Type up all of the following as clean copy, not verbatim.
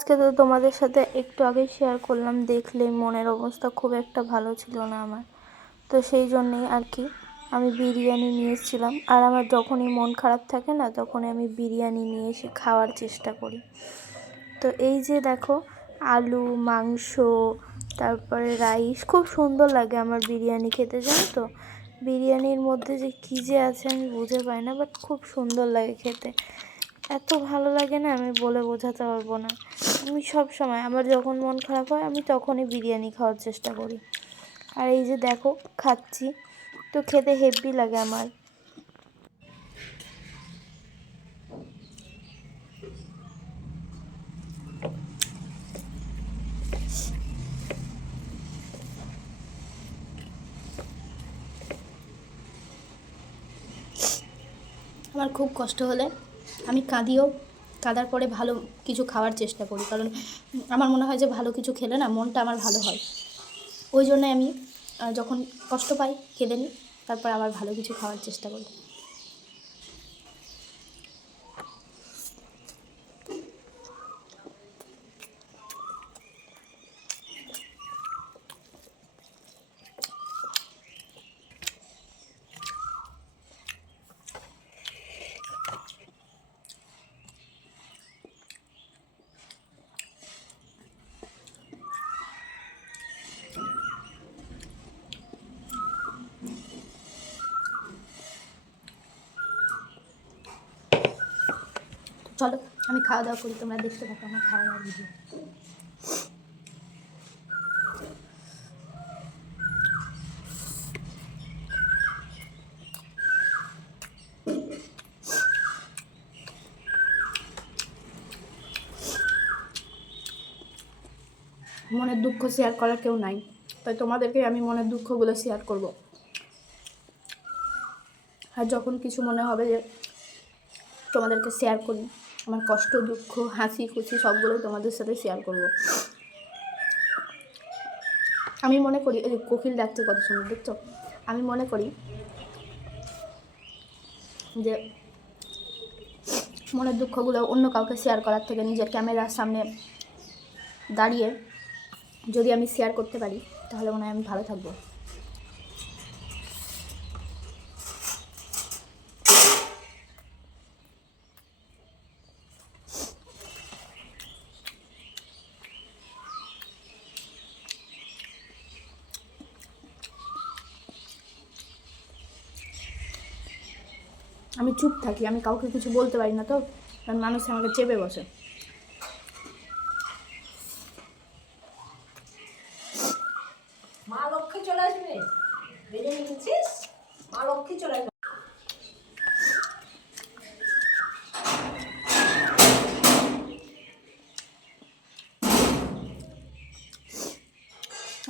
আজকে তো তোমাদের সাথে একটু আগে শেয়ার করলাম, দেখলেই মনের অবস্থা খুব একটা ভালো ছিল না আমার। তো সেই জন্যেই আর কি আমি বিরিয়ানি নিয়ে এসেছিলাম। আর আমার যখনই মন খারাপ থাকে না, তখনই আমি বিরিয়ানি নিয়ে এসে খাওয়ার চেষ্টা করি। তো এই যে দেখো, আলু, মাংস, তারপরে রাইস, খুব সুন্দর লাগে আমার বিরিয়ানি খেতে, জানো তো। বিরিয়ানির মধ্যে যে কী যে আছে আমি বুঝে পাই না, বাট খুব সুন্দর লাগে খেতে। এত ভালো লাগে না, আমি বলে বোঝাতে পারবো না। আমি সব সময় আমার যখন মন খারাপ হয় আমি তখনই বিরিয়ানি খাওয়ার চেষ্টা করি। আর এই যে দেখো খাচ্ছি, তো খেতে হেভি লাগে আমার। আমার খুব কষ্ট হলে আমি কাঁদিও, কাঁদার পরে ভালো কিছু খাওয়ার চেষ্টা করি, কারণ আমার মনে হয় যে ভালো কিছু খেলে না মনটা আমার ভালো হয়। ওই জন্যে আমি যখন কষ্ট পাই কেঁদে নিই, তারপর আবার ভালো কিছু খাওয়ার চেষ্টা করি। চলো আমি খাওয়া দাওয়া করি, তোমরা দেখতে থাকো আমার খাওয়া দাওয়ার ভিডিও। মনের দুঃখ শেয়ার করার কেউ নাই, তাই তোমাদেরকে আমি মনের দুঃখগুলো শেয়ার করব। আর যখন কিছু মনে হবে যে তোমাদেরকে শেয়ার করি, আমার কষ্ট, দুঃখ, হাসি খুশি সবগুলোই তোমাদের সাথে শেয়ার করব। আমি মনে করি, এই কোকিল ডাকতে কত সুন্দর দেখছো, আমি মনে করি যে মনের দুঃখগুলো অন্য কাউকে শেয়ার করার থেকে নিজের ক্যামেরার সামনে দাঁড়িয়ে যদি আমি শেয়ার করতে পারি, তাহলে মনে হয় আমি ভালো থাকবো। আমি চুপ থাকি, আমি কাউকে কিছু বলতে পারি না, তো কারণ মানুষ আমাকে চেপে বসে। মা লক্ষ্মী চলে আসবে, বিরিয়ানি খেয়েছিস? মা লক্ষ্মী চলে আসবে।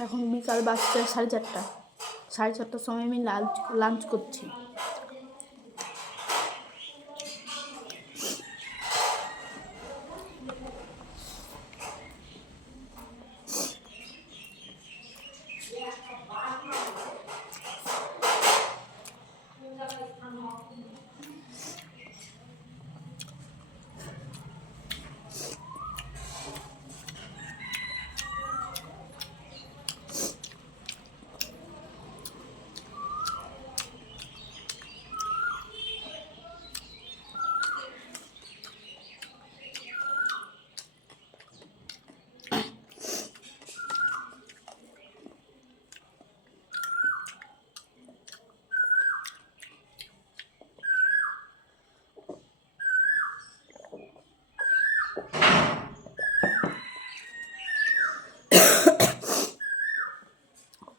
এখন বিকাল বাজছে 4:30, 4:30টার সময় আমি লাঞ্চ করছি।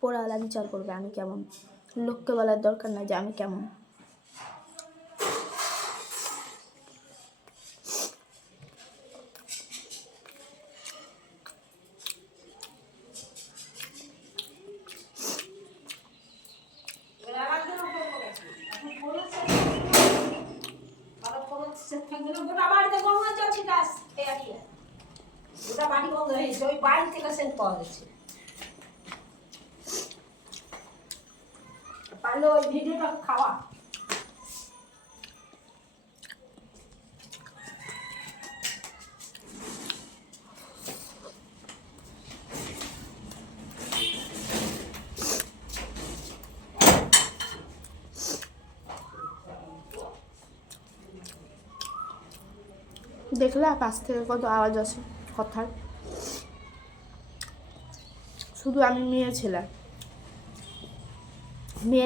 ওপরওয়ালা বিচার করবে আমি কেমন, লোককে বলার দরকার নাই যে আমি কেমন। গোটা বাড়িতে গঙ্গা জল ছিটাস, গোটা বাড়ি বন্ধ হয়েছে, ওই বাড়ি থেকে সেন্ট পাওয়া গেছে। পারলে ওই ভিডিওটা খাওয়া। দেখলে পাশ থেকে কত আওয়াজ আসে কথার। শুধু আমি মেয়ে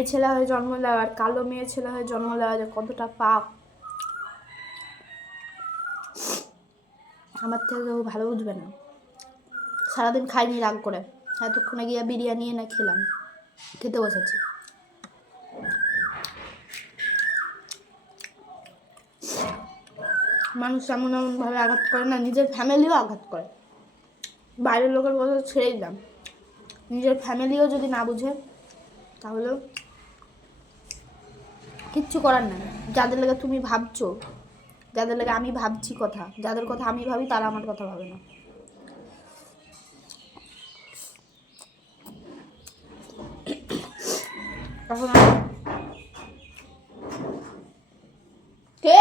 ছেলে হয়ে জন্ম নেওয়ার, কালো মেয়ে ছেলে হয়ে জন্ম নেওয়া যে কতটা পাপ, আমার থেকে কেউ ভালো বুঝবে না। সারাদিন খাইনি রাগ করে, এতক্ষণে গিয়ে বিরিয়ানি এনে খেলাম, খেতে বসেছি। মানুষ এমন এমনভাবে আঘাত করে না, নিজের ফ্যামিলিও আঘাত করে। বাইরের লোকের কথা ছেড়েই দিলাম, নিজের ফ্যামিলিও যদি না বুঝে তাহলে কিচ্ছু করার নাই। যাদের লেগে তুমি ভাবছো, যাদের লেগে আমি ভাবছি কথা, যাদের কথা আমি ভাবি তারা আমার কথা ভাবে না। এখন কে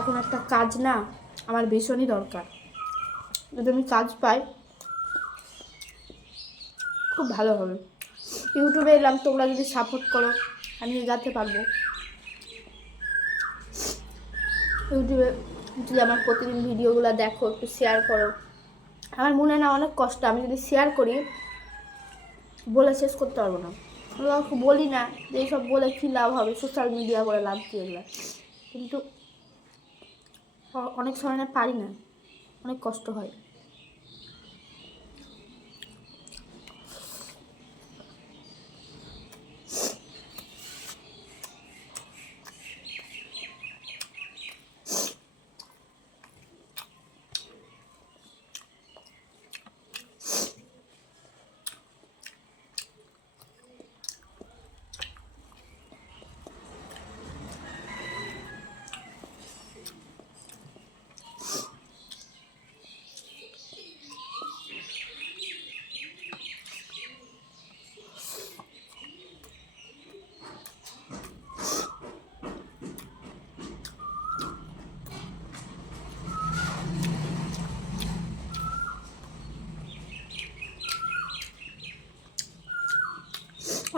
এখন একটা কাজ না আমার ভীষণই দরকার। যদি আমি কাজ পাই খুব ভালো হবে। ইউটিউবে এলাম, তোমরা যদি সাপোর্ট করো আমি এগাতে পারবো। ইউটিউবে যদি আমার প্রতিদিন ভিডিওগুলো দেখো, একটু শেয়ার করো। আমার মনে না অনেক কষ্ট, আমি যদি শেয়ার করি বলে শেষ করতে পারবো না। আমি বলি না যে এইসব বলে কী লাভ হবে, সোশ্যাল মিডিয়া করে লাভ কী এগুলো, কিন্তু অনেক সময় না পারি না, অনেক কষ্ট হয়।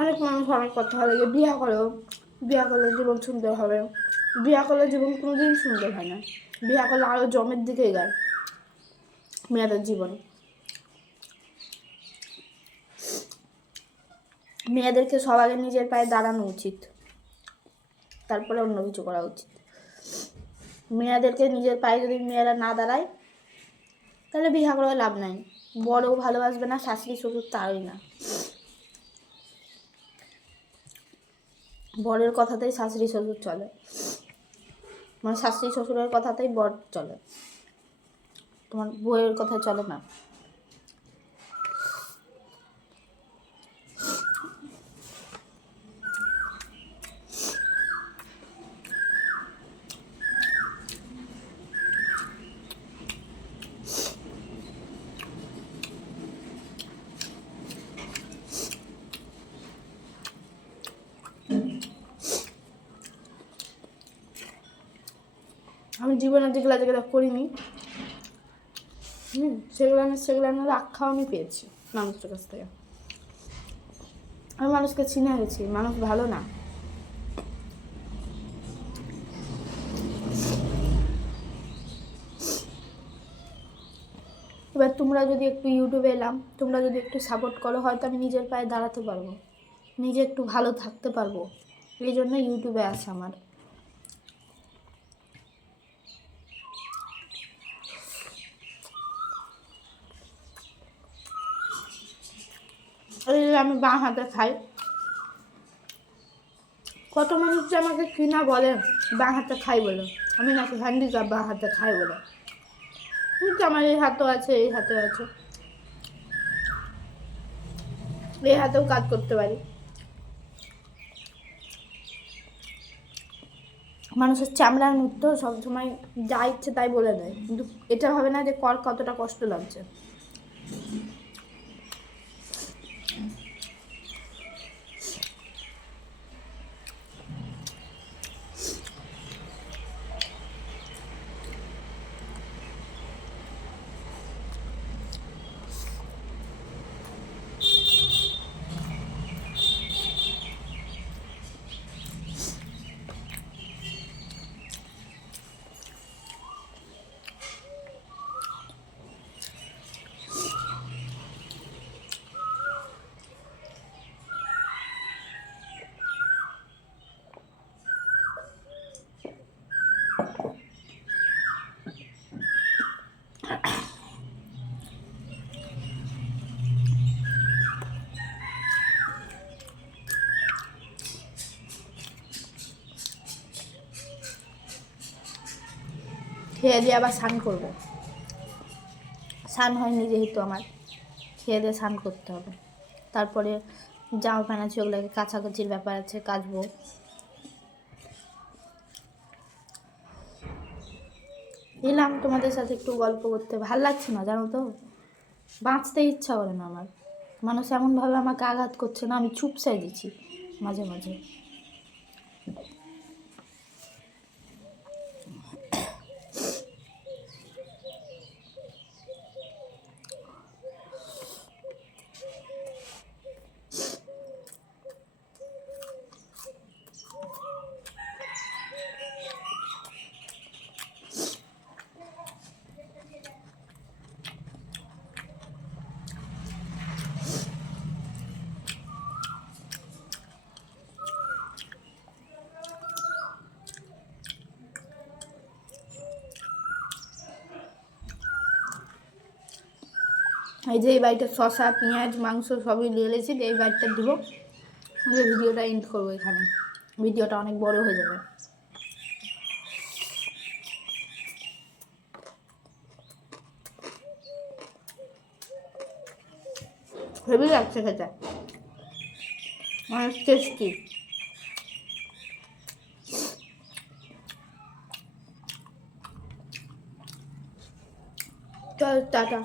অনেক মানুষ অনেক কথা বলে যে বিয়ে করলে জীবন সুন্দর হবে, বিয়ে করলে জীবন কোনোদিন সুন্দর হয় না, বিয়ে করলে আরও জমের দিকেই যায় মেয়েদের জীবন। মেয়েদেরকে সব আগে নিজের পায়ে দাঁড়ানো উচিত, তারপরে অন্য কিছু করা উচিত। মেয়েদেরকে নিজের পায়ে যদি মেয়েরা না দাঁড়ায় তাহলে বিয়ে করে লাভ নাই। বড়ও ভালোবাসবে না, শাশুড়ি শ্বশুর তারই না। বরের কথাতেই শাশুড়ি শ্বশুর চলে, মানে শাশুড়ি শ্বশুরের কথাতেই বর চলে, তোমার বউয়ের কথা চলে না। আমি জীবনে যেগুলো করিনি সেগুলো আখ্যাও আমি পেয়েছি মানুষের কাছ থেকে। আমি মানুষকে চিনে গেছি, মানুষ ভালো না। এবার তোমরা যদি একটু ইউটিউবে এলাম, তোমরা যদি একটু সাপোর্ট করো, হয়তো আমি নিজের পায়ে দাঁড়াতে পারবো, নিজে একটু ভালো থাকতে পারবো। এই জন্য ইউটিউবে আসে আমার। এই আমি বাঁ হাতে খাই, কত মানুষ যে আমাকে কিনা বলে বাঁ হাতে খাই বলে, আমি নাকি হ্যান্ডিক্যাপ বাঁ হাতে খাই বলে। কিন্তু আমার এই হাতেও আছে, এই হাতেও আছে, এই হাতেও কাজ করতে পারি। মানুষের চামড়ার মুক্ত সবসময় যা ইচ্ছে তাই বলে দেয়, কিন্তু এটা ভাবে না যে কতটা কষ্ট লাগছে। খেয়ে দিয়ে আবার স্নান করবো। স্নান হয়নি যেহেতু আমার, খেয়ে দিয়ে স্নান করতে হবে। তারপরে জামা প্যান্ট আছে, ওগুলোকে কাচাকুচির ব্যাপার আছে, কাচবো। এলাম তোমাদের সাথে একটু গল্প করতে, ভাল লাগছে না জানো তো, বাঁচতে ইচ্ছা করে না আমার। মানুষ এমনভাবে আমাকে আঘাত করছে না, আমি চুপসাই দিচ্ছি মাঝে মাঝে। এই যে এই বাড়িটা শসা পেঁয়াজ মাংস সবই নিয়ে এসেছি, এই বাড়িটা দিব, ভিডিওটা এন্ড করবো এখানে, ভিডিওটা অনেক বড় হয়ে যাবে। হেভি লাগছে খেতে, অনেক টেস্টি। চল টাটা।